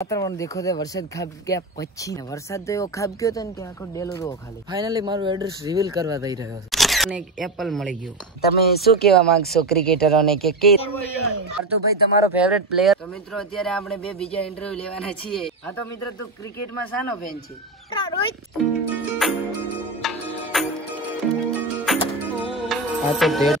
वातावरण देखो तो वरसाद खाबक्या पछी वरसाद तो एवो खाबक्यो तो ने के आखो डेलो तो खाली फाइनली मारो एड्रेस रिवील करवा दई रह्यो छे एक एप्पल मળી ગયો તમે શું કહેવા માંગશો ક્રિકેટરોને કે તો ભાઈ તમારો ફેવરેટ પ્લેયર તો મિત્રો અત્યારે આપણે બે બીજા ઇન્ટરવ્યુ લેવાના છીએ હા તો મિત્રો તું ક્રિકેટમાં શાનો ફેન છે રોહિત હા તો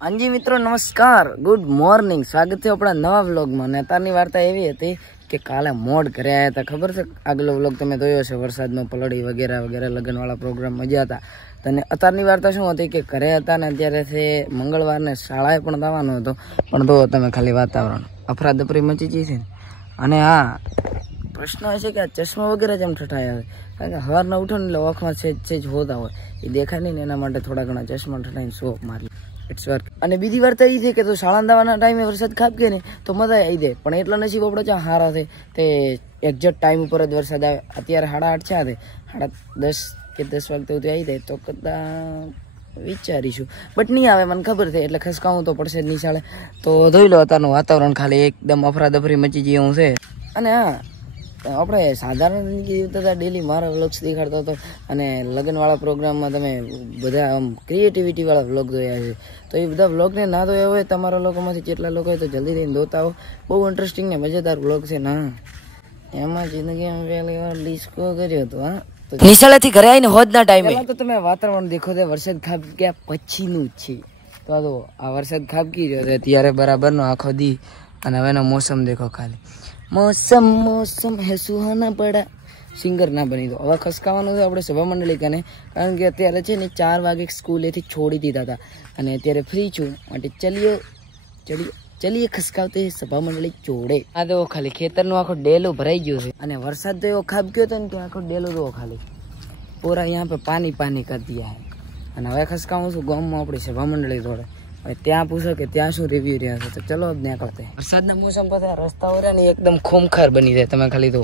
हाँ जी मित्रों नमस्कार गुड मॉर्निंग स्वागत है अपना नवा व्लॉग में अतारनी वार्ता एवी हती कि काले मोड करे आया था खबर है आगलो व्लॉग तमे जोयो छे वरसाद में पलड़ी वगैरह वगैरह लगन वाला प्रोग्राम मजा था तने अतारनी वार्ता शुं हती कि घरे हता ने त्यारे से मंगलवार ने शाळाए पण जवानो हतो पण तो तमे खाली वातावरण अफरादफरी मची गई छे अने हाँ प्रश्न है कि आ चश्मा वगैरह जम ठठाया है कारण के हवारना उठो ने એટલે ઓખમાં છેજ હોતા હોય એ દેખાય નહીં ને એના માટે થોડા ઘણા ચશ્મા ઠઠાઈને શોપ મારી इट्स वर्क અને બીજી વાત એ છે કે તો શાળા જવાના ટાઈમે વરસાદ ખાબકે ને તો મજા આવી જાય પણ એટલા નસીબ આપણો ચા હારા છે તે એક્ઝેક્ટ ટાઈમ ઉપર જ વરસાદ આવે અત્યારે 8:30 છે 10:30 કે 10 વાગે તો આવી જાય તો કદા વિચારીશું બટ નહીં આવે મને ખબર છે એટલે ખસકાવું તો પડશે જ નિશાળે તો જોઈ લો અત્યારનું વાતાવરણ ખાલી એકદમ અફરાદફરી મચી જેવું છે અને હા આપણે સાધારણ જિંદગી જીવતા હતા ડેલી મારા વ્લોગ્સ દેખાડતો હતો અને લગ્નવાળા પ્રોગ્રામમાં તમે બધા આમ ક્રિએટિવિટીવાળા વ્લોગ જોયા છે તો એ બધા વ્લોગને ના જોયા હોય તમારા લોકોમાંથી જેટલા લોકો હોય તો જલ્દી થઈને જોતા હો બહુ ઇન્ટરેસ્ટિંગ ને મજેદાર વ્લોગ છે ના એમાં જિંદગીમાં પહેલી વાર ડિસ્કો કર્યો હતો હા નિશાળેથી ઘરે આવીને હોજના ટાઈમે તો તમે વાતાવરણ દેખો તો વરસાદ ખાબક્યા પછીનું જ છે તો આ વરસાદ ખાબકી રહ્યો છે ત્યારે બરાબરનો આખો દી અને હવેનો મોસમ દેખો ખાલી मौसम मौसम है सुहाना पड़ा सिंगर ना बनी दो हवा खसकावानो छे आपणे सभा मंडली कने कारण के अत्यारे छे ने 4 वागे स्कूलेथी छोड़ी दीधा था अने अत्यारे फ्री छुं माटे चलिए खसकावते सभा मंडली जोड़े आ दो खाली खेतरनो आखो डेलो भराई गयो छे अने वरसाद तो एवो खाबक्यो तो ने के आखो डेलो दो खाली पूरा यहाँ पे पानी पानी कर दिया है अने हवे खसकावुं छुं गाममां आपणी सभा मंडली जोड़े ત્યાં પૂછો કે ત્યાં શું રિવ્યુ રહ્યા છે તો ચલો अब નીકળતે વરસાદના મોસમ પછી રસ્તાઓ રહ્યા ને એકદમ ખોમખાર બની જાય તમે ખાલી તો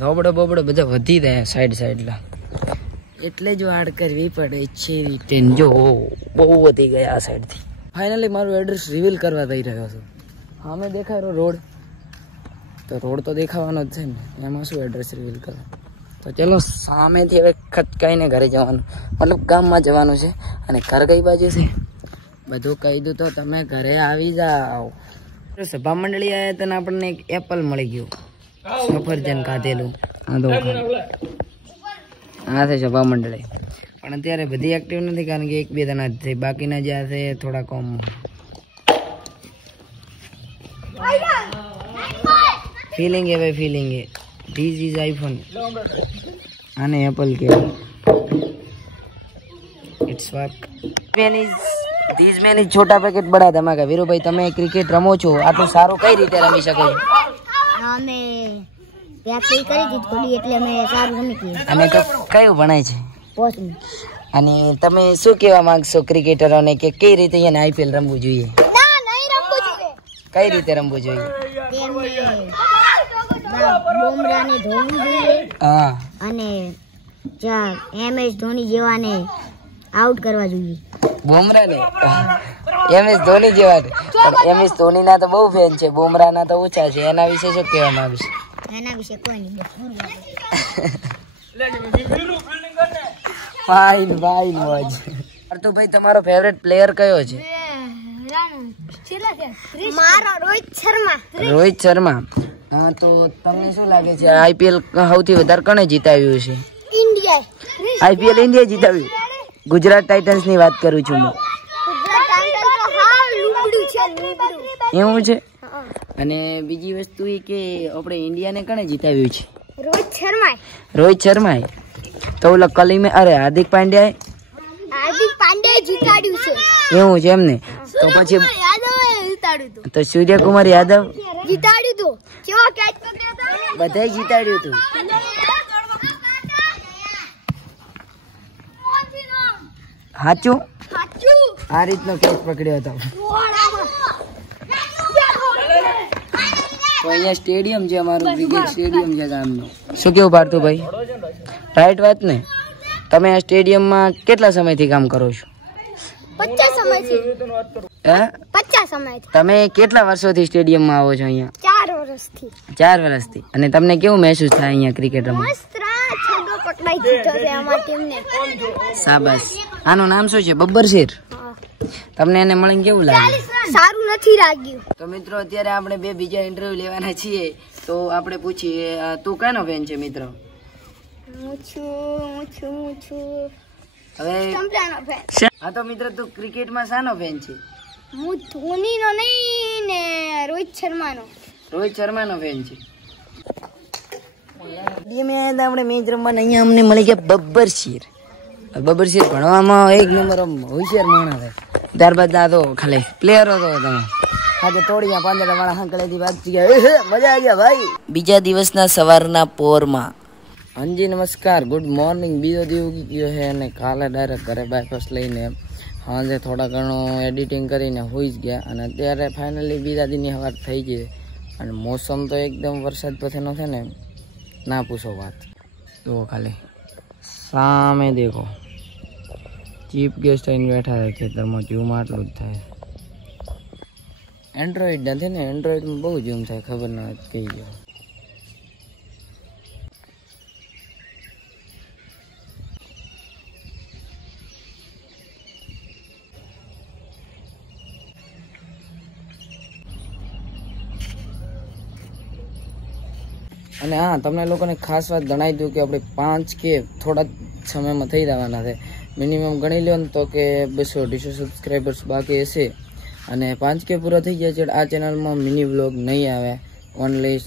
રોબડો બોબડો બધા વધી જાય સાઈડલા એટલે જ વાડ કરવી પડે છે રિટર્ન જો બહુ વધી ગયા આ સાઈડથી ફાઇનલી મારું એડ્રેસ રિવીલ કરવા દઈ રહ્યો છું સામે દેખાય રોડ તો રોડ તો દેખાવાનો જ છે ને એમાં શું એડ્રેસ રિવીલ કરવા તો ચલો સામેથી હવે ખચકાઈને ઘરે જવાનું મતલબ ગામમાં જવાનું છે અને ઘર કઈ બાજુ છે બધું કહી દઉં તો તમે ઘરે આવી જાઓ સભા મંડળી આવ્યા તો આપણને એક એપલ મળી ગયું સફરજન ખાધેલું આ છે સભા મંડળી પણ અત્યારે બધી એક્ટિવ નથી કારણ કે એક બે જણા જ છે બાકીના જ્યાં છે થોડા કમ ફીલિંગ है भाई फीलिंग है दिस इज आईफोन आने एप्पल के it's work pen is this man is छोटा पैकेट बड़ा धमाका वीरू भाई તમે ક્રિકેટ રમો છો આટલું સારું કઈ રીતે રમી શકો છો અમે પ્રેક્ટિસ કરી હતી થોડી એટલે અમે સારું રમી ગઈ અને કયું ભણાય છે પોસ્ટમાં અને તમે શું કહેવા માંગશો ક્રિકેટરોને કે કઈ રીતે એને આઈપીએલ રમવું જોઈએ ના નહીં રમવું જોઈએ કઈ રીતે રમવું જોઈએ બુમરાહને ધોવું જોઈએ હા અને એમએસ ધોની જેવાને આઉટ કરવા જોઈએ बुमराह ने एमएस धोनी जेवा एमएस धोनी ना तो बहु फैन छे बुमराह ना तो ऊंचा छे एना विषय શું કહેવા માંગુ છું એના વિશે કોઈ નહીં ફાઇન મોજ તો ભાઈ તમારો ફેવરેટ પ્લેયર કયો છે મારો રોહિત શર્મા હા તો તમને શું લાગે છે આઈપીએલ સૌથી વધારે કોણે જીતાવ્યું છે ઇન્ડિયા આઈપીએલ ઇન્ડિયા જીતાવ્યું गुजरात टाइटन्स ની વાત કરું છું હું ગુજરાત ટાઇટન્સ તો હા લુબડું છે એવું છે અને બીજી વસ્તુ એ કે આપણે ઇન્ડિયાને કોણે જીતાવ્યું છે રોહિત શર્મા તો ઓલા કલીમે અરે હાર્દિક પાંડ્યાએ જીતાડ્યું છે એવું છે એમને તો પછી જીતાડ્યું તો સૂર્યકુમાર યાદવ જીતાડ્યું તો કેવો કેચ પકડ્યો તો બધાય જીતાડ્યું હતું हाचू आ रीतनो केच पकड़्यो હતો तो અહીંયા સ્ટેડિયમ છે અમારું ક્રિકેટ સ્ટેડિયમ છે ગામનો શું કેવું પાર્થુ ભાઈ રાઈટ વાત ને તમે આ સ્ટેડિયમમાં કેટલા સમયથી કામ કરો છો 50 સમયથી 50 સમય તમે કેટલા વર્ષોથી સ્ટેડિયમમાં આવો છો અહીંયા? 4 વર્ષથી. 4 વર્ષથી. અને તમને કેવું મહેસૂસ થાય અહીંયા ક્રિકેટ રમવા? મસ્ત છગ્ગો પકડાઈ દીધો છે અમારી ટીમને. શાબાશ. આનું નામ શું છે? બબ્બર શેર. તમને એને મળીને કેવું લાગે? સારું નથી લાગ્યું. તો મિત્રો અત્યારે આપણે બીજા ઇન્ટરવ્યુ લેવાના છીએ, તો આપણે પૂછીએ તું કનો ફેન છે મિત્ર? હું છું હવે ચંપલાનો ફેન. હા તો મિત્ર તું ક્રિકેટમાં શાનો ફેન છે? હું ધોનીનો નહીં ને રોહિત શર્માનો. રોહિત શર્માનો ફેન છે. આપણે મેચ રમવાના અહીંયા અમને મળી ગયા બબ્બર શેર. બબ્બર શેર ભણવામાં 1 નંબર હોશિયાર માણસ છે. ત્યારબાદ આ તો ખાલી પ્લેયર હતો તમે આજે તોડિયા પાંદડા વાળા હંકળેથી વાત મજા આવી ગયા ભાઈ. બીજા દિવસના સવારના પોરમાં હાજી નમસ્કાર, ગુડ મોર્નિંગ. બીજો દિવસ ઉગી ગયો છે અને કાલે ડાયરેક્ટ ઘરે બ્રેકફાસ્ટ લઈને સાંજે થોડા ઘણું એડિટિંગ કરીને હોઈ જ ગયા અને અત્યારે ફાઇનલી બીજા દિનની સવાર થઈ ગઈ અને મોસમ તો એકદમ વરસાદ પછીનો છે ને, ના પૂછો વાત. જુઓ ખાલી સામે દેખો ચીફ ગેસ્ટ આવીને બેઠા છે ખેતરમાં. ઝૂમ આટલું જ થાય. એન્ડ્રોઈડ નથી ને, એન્ડ્રોઈડમાં બહુ ઝૂમ થાય, ખબર ના કઈ ગયો. અને હા, તમને લોકોને ખાસ વાત જણાવી દઉં કે આપણે 5K થોડા જ સમયમાં થઈ જવાના છે. મિનિમમ ગણી લો ને તો કે 200-250 સબસ્ક્રાઈબર્સ બાકી હશે અને 5K પૂરા થઈ ગયા છે. આ ચેનલમાં મિની વ્લોગ નહીં આવે, ઓનલી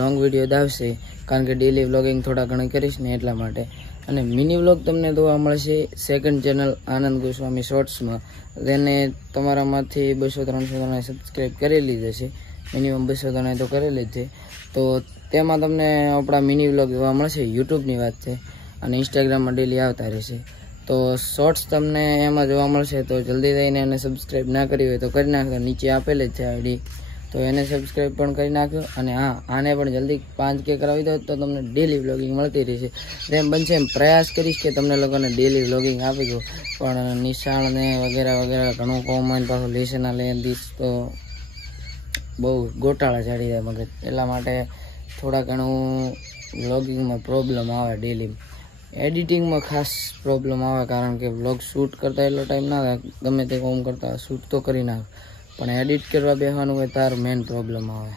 લોંગ વિડીયો જ આવશે, કારણ કે ડેલી વ્લોગિંગ થોડા ઘણા કરીશ ને એટલા માટે. અને મિની વ્લોગ તમને જોવા મળશે સેકન્ડ ચેનલ આનંદ ગોસ્વામી શોર્ટ્સમાં. તેને તમારામાંથી 200-300 જણાએ સબસ્ક્રાઈબ કરેલી જ હશે, મિનિમમ 200 જણાએ તો કરેલી જ છે. તો તેમાં તમને આપણા મિની વ્લોગ જોવા મળશે. યુટ્યુબની વાત છે અને ઇન્સ્ટાગ્રામમાં ડેલી આવતા રહેશે. તો શોર્ટ્સ તમને એમાં જોવા મળશે. તો જલ્દી થઈને એને સબસ્ક્રાઈબ ના કરી હોય તો કરી નાખો, નીચે આપેલી જ છે આઈડી, તો એને સબસ્ક્રાઈબ પણ કરી નાખ્યો. અને હા, આને પણ જલ્દી 5K કરાવી દો તો તમને ડેલી વ્લોગિંગ મળતી રહેશે. જેમ બનશે એમ પ્રયાસ કરીશ કે તમને લોકોને ડેલી વ્લોગિંગ આપી દો, પણ નિશાળને વગેરે વગેરે ઘણું કોમેન્ટ પાછું લેશના લઈ દઈશ તો બહુ ગોટાળા ચડી જાય મગજ. એટલા માટે થોડા ઘણું વ્લોગિંગમાં પ્રોબ્લેમ આવે, ડેલી એડિટિંગમાં ખાસ પ્રોબ્લેમ આવે, કારણ કે વ્લોગ શૂટ કરતાં એટલો ટાઈમ ના થાય. ગમે તે કોમ કરતાં શૂટ તો કરી નાખ, પણ એડિટ કરવા બેસવાનું હોય તાર મેઇન પ્રોબ્લેમ આવે.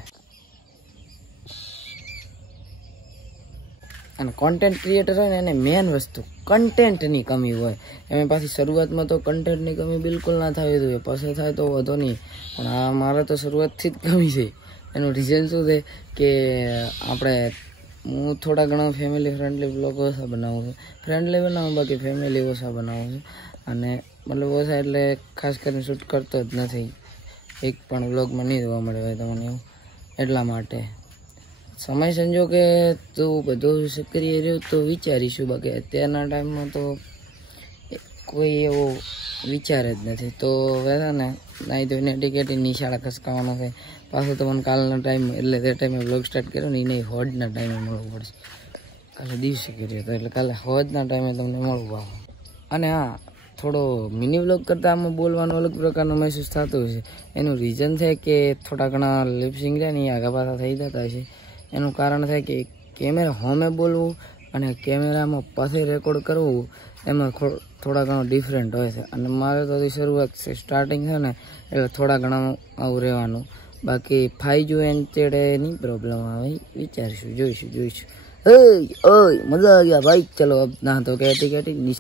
અને કોન્ટેન્ટ ક્રિએટર હોય ને એને મેઇન વસ્તુ કન્ટેન્ટની કમી હોય. એમાં પાછી શરૂઆતમાં તો કન્ટેન્ટની કમી બિલકુલ ના થવી જોઈએ, પછી થાય તો વધો નહીં, પણ આ મારે તો શરૂઆતથી જ કમી છે. એનું રીઝન શું છે કે હું થોડા ઘણા ફેમિલી ફ્રેન્ડલી બ્લોગ ઓછા બનાવું છું. ફ્રેન્ડલી બનાવું, બાકી ફેમિલી ઓછા બનાવું છું. અને મતલબ ઓછા એટલે ખાસ કરીને શૂટ કરતો જ નથી, એક પણ બ્લોગમાં નહીં જોવા મળે હોય તમને એવું. એટલા માટે સમય સંજોગે તો બધું સક્રિય રહ્યો તો વિચારીશું, બાકી અત્યારના ટાઈમમાં તો કોઈ એવો વિચાર જ નથી. તો હવે છે ને નાહી ધોઈને ટિકેટની નિશાળા ખસકાવાનો છે. પાછું તમને કાલના ટાઈમ એટલે તે ટાઈમે બ્લોગ સ્ટાર્ટ કર્યો ને એને હોજના ટાઈમે મળવું પડશે. કાલે દિવસે કર્યો હતો એટલે કાલે હોજના ટાઈમે તમને મળવું આવે. અને હા, થોડો મિની વ્લોગ કરતાં આમાં બોલવાનો અલગ પ્રકારનો મહેસૂસ થતો હોય છે. એનું રીઝન છે કે થોડા ઘણા લિપસિંગ છે ને એ આગા પાછા થઈ જતા છે. એનું કારણ છે કે કેમેરા હોમે બોલવું અને કેમેરામાં પાછળ રેકોર્ડ કરવું એમાં થોડા ઘણો ડિફરન્ટ હોય છે. અને મારે તો શરૂઆત છે, સ્ટાર્ટિંગ છે ને, એટલે થોડા ઘણા આવું રહેવાનું. બાકી 5G ચેડે નહીં પ્રોબ્લેમ આવે, વિચારીશું, જોઈશું. ઓય મજા આવી ગયા ભાઈ. ચલો ના તો કેટી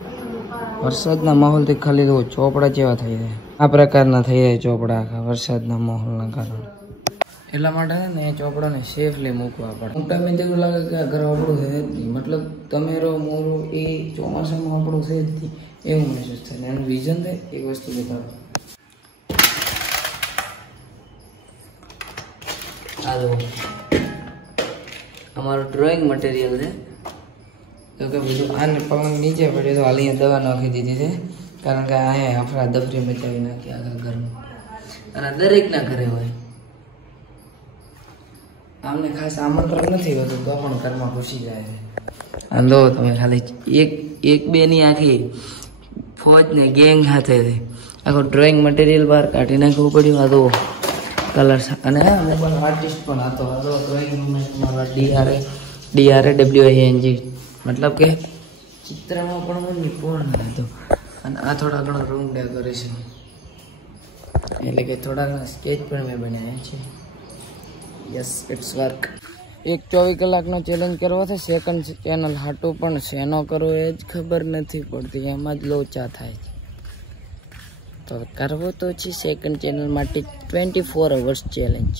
વરસાદના માહોલથી ખાલી તો ચોપડા જેવા થઈ જાય, આ પ્રકારના થઈ જાય ચોપડા આખા વરસાદના માહોલના કારણે. એટલા માટે છે ને એ ચોપડાને સેફલી મૂકવા પડે. અમુક ટાઈમે એવું લાગે કે આ ઘર આપણું છે જ નહીં, મતલબ તમે રહો મોરું એ ચોમાસામાં આપણું છે જ નહીં એવું મહેસૂસ થાય. એનું રીઝન થાય એ વસ્તુ બતાવો. હાલો, અમારું ડ્રોઈંગ મટીરિયલ છે. તો કે બધું આને પલંગ નીચે પડ્યું તો હાલ અહીંયા દવા નાખી દીધી છે, કારણ કે અહીંયા અફરા દફરી મચાવી નાખી આખા ઘરમાં. અને દરેકના ઘરે હોય. આમને ખાસ આમંત્રણ નથી હોતું તો પણ ઘરમાં ઘૂસી જાય છે. અને લો તમે ખાલી એક બે ની આખી ફોજ ને ગેંગ સાથે છે. આખું ડ્રોઈંગ મટીરિયલ બહાર કાઢી નાખવું પડ્યું. આ તો કલર્સ અને મોબાઈલ આર્ટિસ્ટ પણ હતો. આ તો ડ્રોઈંગ DRAWING મતલબ કે ચિત્રમાં પણ હું નિપુણ હતો. અને આ થોડા ઘણા રૂમ ડેકોરેશન એટલે કે થોડા ઘણા સ્કેચ પણ મેં બનાવ્યા છે. Yes, it's work. એક 24 કલાકનો ચેલેન્જ કરવો છે. સેકન્ડ ચેનલ હાટું પણ શેનો કરવો એ જ ખબર નથી પડતી. એમાં જ લોચા થાય છે. તો કરવો તો છે સેકન્ડ ચેનલ માટે 24 અવર્સ ચેલેન્જ.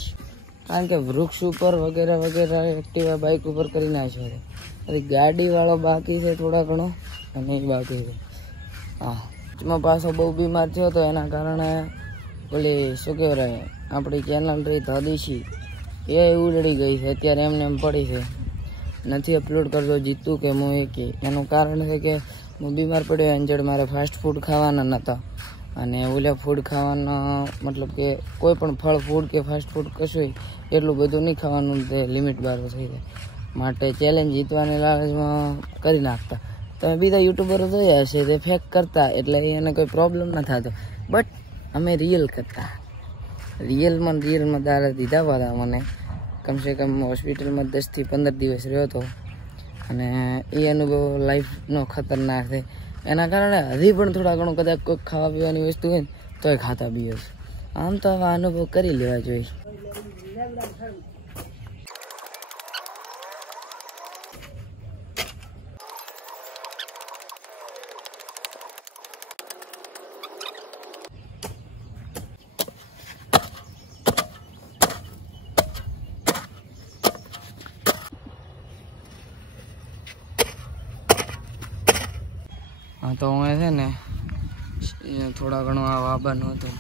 કારણ કે વૃક્ષ ઉપર વગેરે વગેરે એક્ટિવા બાઇક ઉપર કરી નાખ્યો છે. પછી ગાડીવાળો બાકી છે થોડા ઘણો અને એ બાકી છે. હા, એમાં પાછો બહુ બીમાર થયો તો એના કારણે ઓલી શું કહેવાય આપણી ચેનલ રહી ધડીશી એ ઉડડી ગઈ છે. અત્યારે એમને એમ પડી છે, નથી અપલોડ કરતો જીતું કે હું એ કે. એનું કારણ છે કે હું બીમાર પડ્યો એન્જર્ડ. મારે ફાસ્ટ ફૂડ ખાવાના નહોતા અને ઓલા ફૂડ ખાવાના મતલબ કે કોઈ પણ ફળ ફૂડ કે ફાસ્ટ ફૂડ કશું એટલું બધું નહીં ખાવાનું, તે લિમિટ બહાર થઈ જાય. માટે ચેલેન્જ જીતવાની લાલચમાં કરી નાખતા. તમે બીજા યુટ્યુબરો જોયા હશે તે ફેક કરતા એટલે એને કોઈ પ્રોબ્લેમ ન થતો. બટ અમે રિયલ કરતા. રિયલમાં દાડા દીધા હતા મને. કમસે કમ હોસ્પિટલમાં 10 થી 15 દિવસ રહ્યો હતો અને એ અનુભવ લાઈફનો ખતરનાક છે. એના કારણે હજી પણ થોડા ઘણું કદાચ કોઈક ખાવા પીવાની વસ્તુ હોય ને તોય ખાતા બી હશે. આમ તો આવા અનુભવ કરી લેવા જોઈએ. હા, તો હું છે ને થોડા ઘણું આ વાબાનું હતું.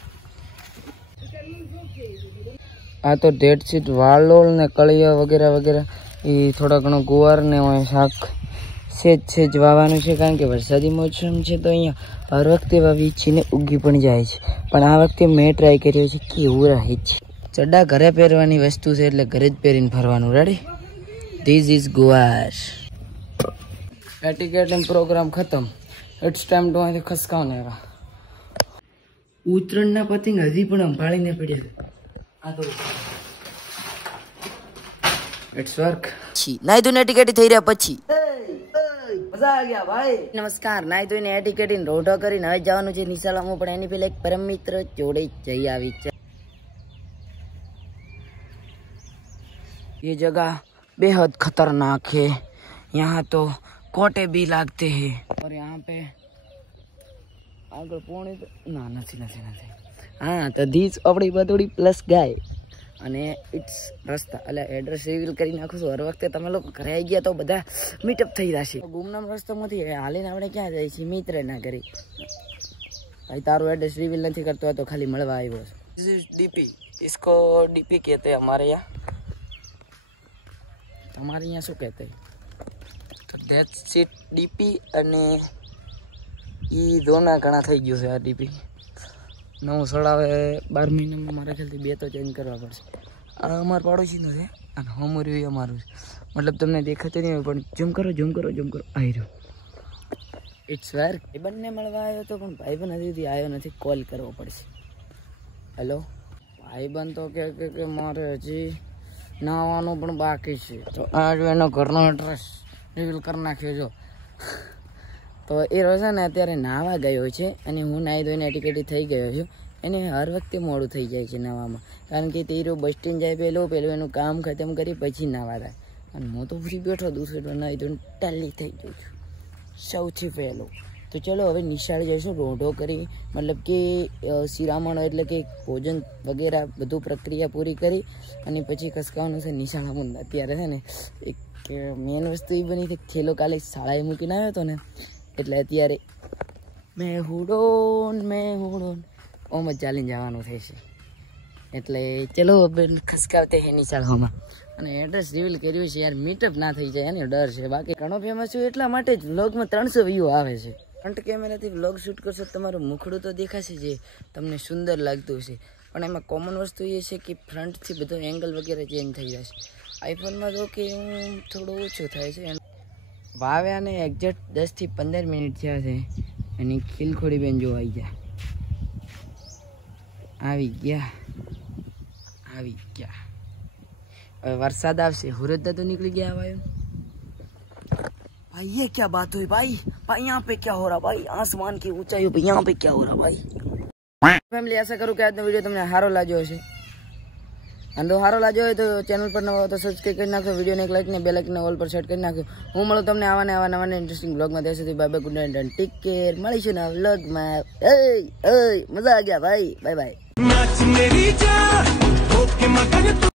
આ તો ડેડ સીટ વાલોળ ને કળિયા વગેરે વગેરે એ થોડા ઘણું ગુવાર ને શાક સેજ વાવવાનું છે. કારણ કે વરસાદી મોસમ છે તો અહીંયા હર વખતે વાવી છીને ઉગી પણ જાય છે. પણ આ વખતે મેં ટ્રાય કર્યો છે કે એવું રહે છે. ચડ્ડા ઘરે પહેરવાની વસ્તુ છે એટલે ઘરે જ પહેરીને ફરવાનું. રેડી? ધીસ ઇઝ ગુવાર. એટિકેટિંગ પ્રોગ્રામ ખતમ. ઇટ્સ ટાઈમ ટુ અહીંથી ખસકાવને. ઉત્તરાયણના પતંગ હજી પણ સંભાળીને પડ્યા. આ તો ઇટ્સ વર્ક. નાઈ ધોઈને એટિકેટી થઈ રહ્યા પછી મજા આ ગયા ભાઈ. નમસ્કાર. નાઈ ધોઈને એટિકેટીને રોઢો કરીને હવે જવાનું છે નિશાળામાં. પણ એની પહેલા એક પરમ મિત્ર જોડે જઈ આવી છે. ये जगह बेहद खतरनाक है. यहाँ तो कोटे भी लागते हैं. और यहाँ पे આગળ પોણી ના નથી. હા, તો ધીસ આપણી બતોડી પ્લસ ગાય અને ઇટ્સ રસ્તા. એટલે એડ્રેસ રિવીલ કરી નાખું છું. હર વખતે તમે લોકો ઘરે આવી ગયા તો બધા મીટઅપ થઈ જશે. ગુમનામ રસ્તામાંથી હાલીને આપણે ક્યાં જઈએ છીએ? મિત્ર ના કરી ભાઈ. તારું એડ્રેસ રિવીલ નથી કરતો હોય તો ખાલી મળવા આવ્યો છે. ડીપી, इसको डीपी कहते हैं हमारे यहाँ. हमारे यहाँ શું કહેते हैं? તો ધેટ્સ ઇટ. ડીપી અને ઈ દોના ઘણા થઈ ગયું છે. આ ડીપી નવું સડાવે 12 મહિનામાં મારા ખ્યાલથી 2 તો ચેન્જ કરવા પડશે. આ અમારા પાડોશીનો છે અને હોમર્યું અમારું છે. મતલબ તમને દેખાતું નહીં હોય પણ ઝૂમ કરો આવી રહ્યો. It's work. બંને મળવા આવ્યો તો પણ ભાઈબંધ હજી આવ્યો નથી. કોલ કરવો પડશે. હેલો ભાઈબંધ તો કે મારે હજી નાવાનું પણ બાકી છે. તો આ જો એનો ઘરનો એડ્રેસ રિવીલ કરી નાખ્યો. જો તો એ રોજ ને અત્યારે નાવા ગયો છે અને હું નાહી ધોઈને એટિકેટી થઈ ગયો છું. એને હર વખતે મોડું થઈ જાય છે નાવામાં. કારણ કે તે બસ સ્ટેન્ડ જાય પહેલું એનું કામ ખતમ કરી પછી નાવા થાય. અને હું તો ફ્રી બેઠો દૂસરો નાહી ધોઈને ટાલી થઈ ગયો છું સૌથી પહેલો. તો ચલો હવે નિશાળે જઈશું. રોઢો કરી મતલબ કે શિરામણ એટલે કે ભોજન વગેરે બધું પ્રક્રિયા પૂરી કરી અને પછી ખસકાવાનું છે નિશાળામાં. અત્યારે છે ને એક મેન વસ્તુ એ બની કે થેલો કાલે શાળાએ મૂકીને આવ્યો હતો ને એટલે અત્યારે મેં હુડો ઓમ જ ચાલીને જવાનું થશે. એટલે ચલો ખસકાવતે હે નિશાળામાં. અને એડ્રેસ રિવીલ કર્યું છે યાર. મીટઅપ ના થઈ જાય એનો ડર છે. બાકી ઘણો ફેમસ છું એટલા માટે જ વ્લોગમાં 300 વ્યૂ આવે છે. ફ્રન્ટ કેમેરાથી વ્લોગ શૂટ કરશો તમારું મુખડું તો દેખાશે જે તમને સુંદર લાગતું હશે. પણ એમાં કોમન વસ્તુ એ છે કે ફ્રન્ટથી બધો એંગલ વગેરે ચેન્જ થઈ જશે. આઈફોનમાં તો કે થોડું ઓછું થાય છે. વાવ્યાને એક્ઝેક્ટ 10 થી 15 મિનિટ થયા છે. એની ખીલખોડી બેન જો આવી જાય. આવી ગયા હવે વરસાદ આવશે હુરત તો નીકળી ગયા ભાઈ भाई ये क्या बात हुई भाई यहाँ पे क्या हो रहा भाई आसमान की ऊंचाई पे यहाँ पे क्या हो रहा भाई फैमिली आशा करूँ कि આજનો વિડીયો તમને સારો લાગ્યો હશે અને જો સારો લાગ્યો હોય તો ચેનલ પર નવો તો સબસ્ક્રાઇબ કરી નાખો વિડીયોને એક લાઈક ને બે લાઈક ને ઓલ પર સેટ કરી નાખો હું મળું તમને આવા નવા ઇન્ટરેસ્ટિંગ બ્લોગમાં ત્યાં સુધી bye bye good night and take care મળીશું નવા વ્લોગમાં મજા આ ગયા ભાઈ બાય બાય